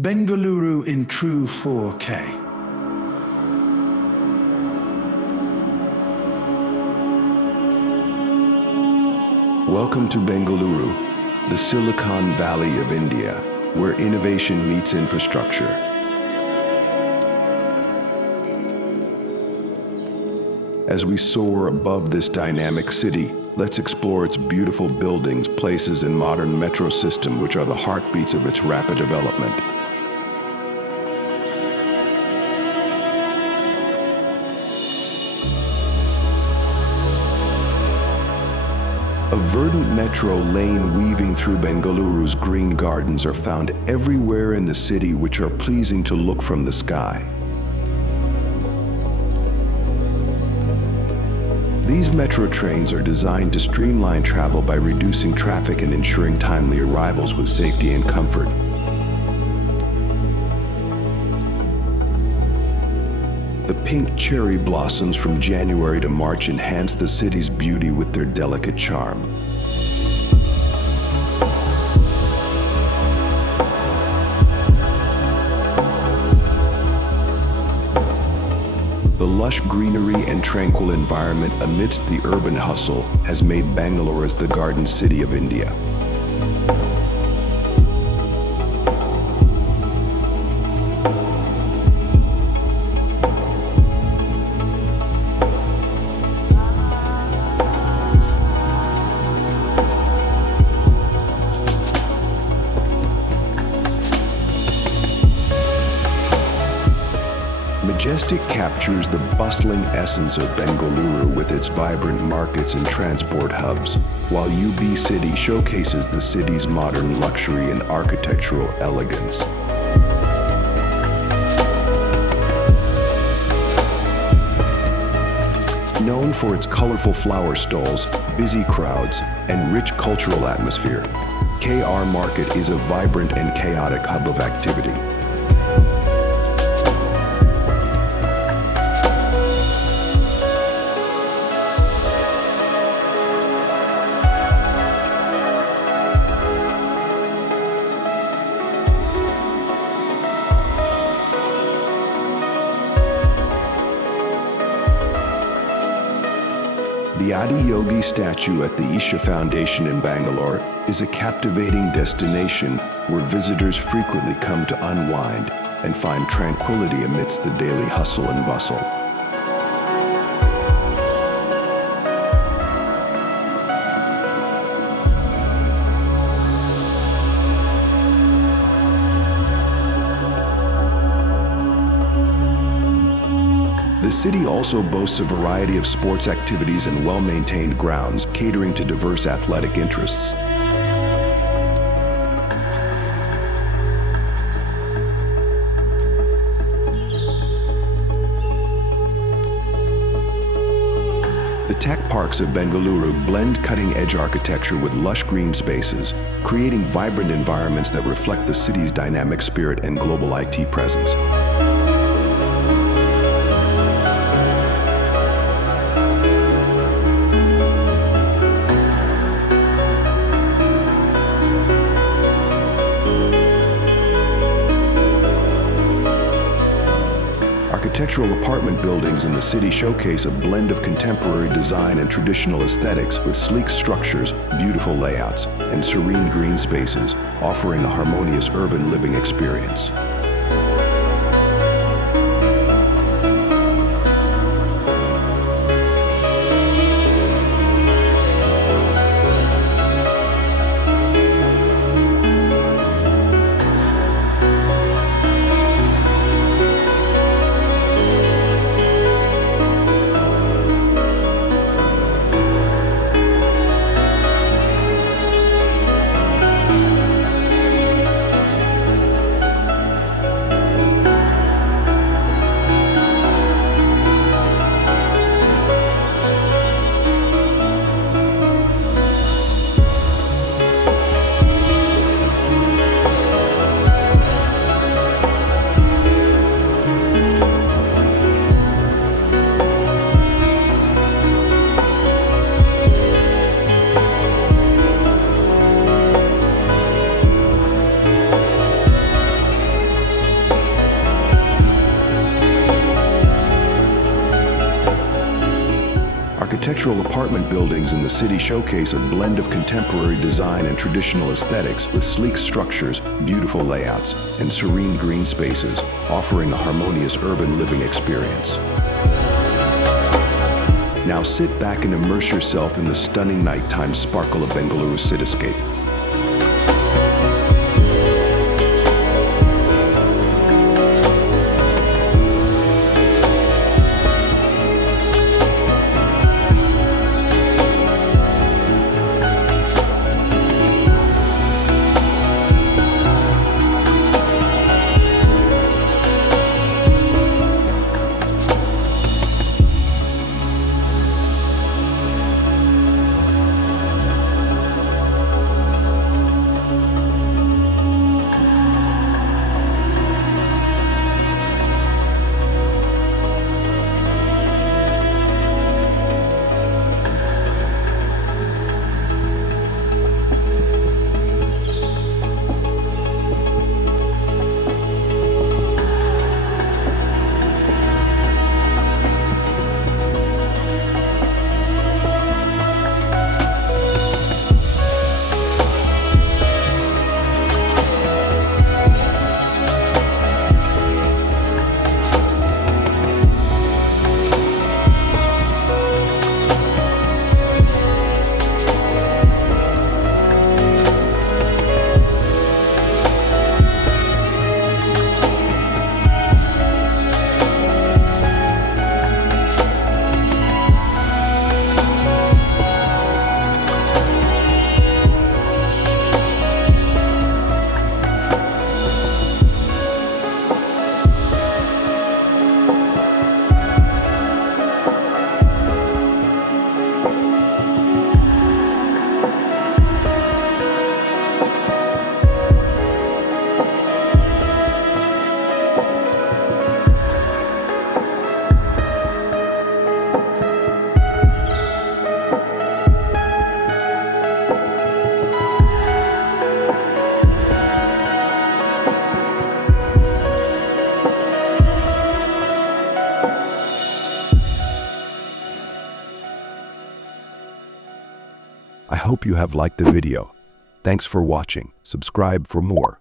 Bengaluru in true 4K. Welcome to Bengaluru, the Silicon Valley of India, where innovation meets infrastructure. As we soar above this dynamic city, let's explore its beautiful buildings, places, and modern metro system, which are the heartbeats of its rapid development. A verdant metro lane weaving through Bengaluru's green gardens are found everywhere in the city, which are pleasing to look from the sky. These metro trains are designed to streamline travel by reducing traffic and ensuring timely arrivals with safety and comfort. The pink cherry blossoms from January to March enhance the city's beauty with their delicate charm. The lush greenery and tranquil environment amidst the urban hustle has made Bangalore as the garden city of India. Majestic captures the bustling essence of Bengaluru with its vibrant markets and transport hubs, while UB City showcases the city's modern luxury and architectural elegance. Known for its colorful flower stalls, busy crowds, and rich cultural atmosphere, KR Market is a vibrant and chaotic hub of activity. The Adi Yogi statue at the Isha Foundation in Bangalore is a captivating destination where visitors frequently come to unwind and find tranquility amidst the daily hustle and bustle. The city also boasts a variety of sports activities and well-maintained grounds, catering to diverse athletic interests. The tech parks of Bengaluru blend cutting-edge architecture with lush green spaces, creating vibrant environments that reflect the city's dynamic spirit and global IT presence. Architectural apartment buildings in the city showcase a blend of contemporary design and traditional aesthetics with sleek structures, beautiful layouts, and serene green spaces, offering a harmonious urban living experience. architectural apartment buildings in the city showcase a blend of contemporary design and traditional aesthetics with sleek structures, beautiful layouts, and serene green spaces, offering a harmonious urban living experience. Now sit back and immerse yourself in the stunning nighttime sparkle of Bengaluru cityscape. I hope you have liked the video. Thanks for watching. Subscribe for more.